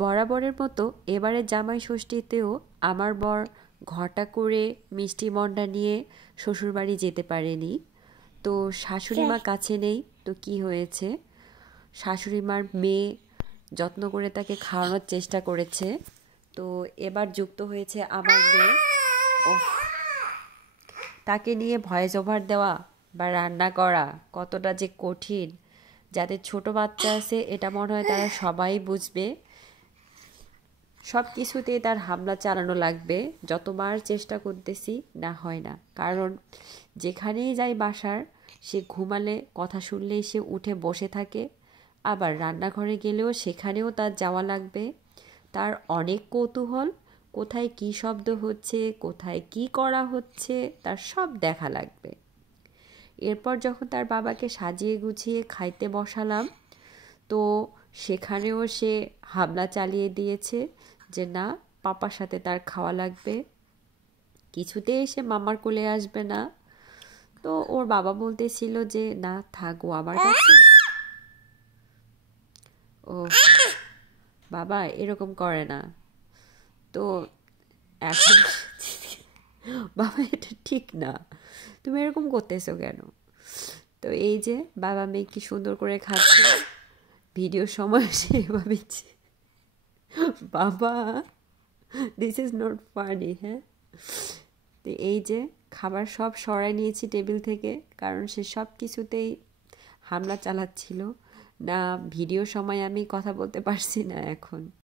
বরাবরের মতো এবারে জামাই ষষ্ঠীতেও আমার বর ঘটা করে মিষ্টি মন্ডা নিয়ে শ্বশুরবাড়ি যেতে পারেনি। তো শাশুড়ি মা কাছে নেই, তো কি হয়েছে, শাশুড়ি মার মেয়ে যত্ন করে তাকে খাওয়ানোর চেষ্টা করেছে। তো এবার যুক্ত হয়েছে আমার মেয়ে। ওহ, তাকে নিয়ে ভয়েস ওভার দেওয়া বা রান্না করা কতটা যে কঠিন, যাদের ছোট বাচ্চা আছে এটা মনে হয় তারা সবাই বুঝবে। সব কিছুতেই তার হামলা চালানো লাগবে, যতবার চেষ্টা করতেছি না হয় না। কারণ যেখানেই যাই বাসার, সে ঘুমালে কথা শুনলেই সে উঠে বসে থাকে, আবার রান্নাঘরে গেলেও সেখানেও তার যাওয়া লাগবে। তার অনেক কৌতূহল, কোথায় কী শব্দ হচ্ছে, কোথায় কী করা হচ্ছে, তার সব দেখা লাগবে। এরপর যখন তার বাবাকে সাজিয়ে গুছিয়ে খাইতে বসালাম, তো সেখানেও সে হামলা চালিয়ে দিয়েছে যে না, পাপার সাথে তার খাওয়া লাগবে, কিছুতেই সে মামার কোলে আসবে না। তো ওর বাবা বলতেছিল যে না থাকো আমার কাছে। ও বাবা এরকম করে না। তো এখন বাবা এটা ঠিক না, তুমি এরকম করতেছো কেন? তো এই যে বাবা মেয়ে কি সুন্দর করে খাচ্ছে, ভিডিওর সময় সে এভাবে বাবা দিস ইজ নট ফানি। হ্যাঁ, তো এই যে খাবার সব সরাই নিয়েছি টেবিল থেকে, কারণ সে সব কিছুতেই হামলা চালাচ্ছিল। না ভিডিও সময় আমি কথা বলতে পারছি না এখন।